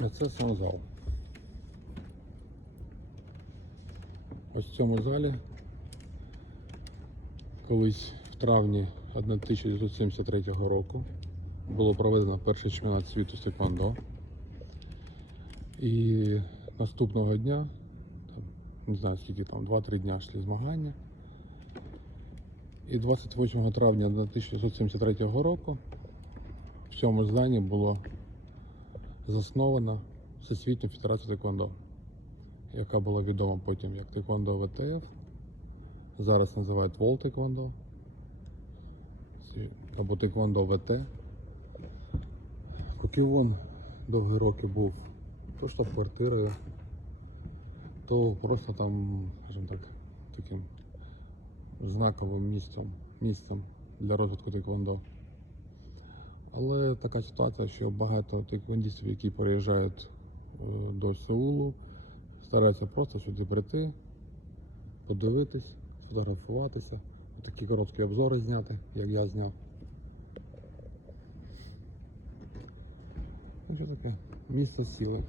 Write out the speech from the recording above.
А це сам. Ось в цьому залі колись в травні 1973 року було проведено перший чемпіонат світу з. І наступного дня, не знаю скільки там, 2-3 дня йшли змагання. І 28 травня 1973 року в цьому зданні було заснована Всесвітня Федерація Теквондо, яка була відома потім як Теквондо ВТФ, зараз називають Вол Теквондо або Теквондо ВТ. Куківон довгі роки був то штаб-квартирою, то просто там, скажімо так, таким знаковим місцем, місцем для розвитку тейквондо. Але така ситуація, що багато тейквондістів, які переїжджають е, до Сеулу, стараються просто сюди прийти, подивитись, сфотографуватися, такі короткі обзори зняти, як я зняв. Ну, що таке? Місце сіли.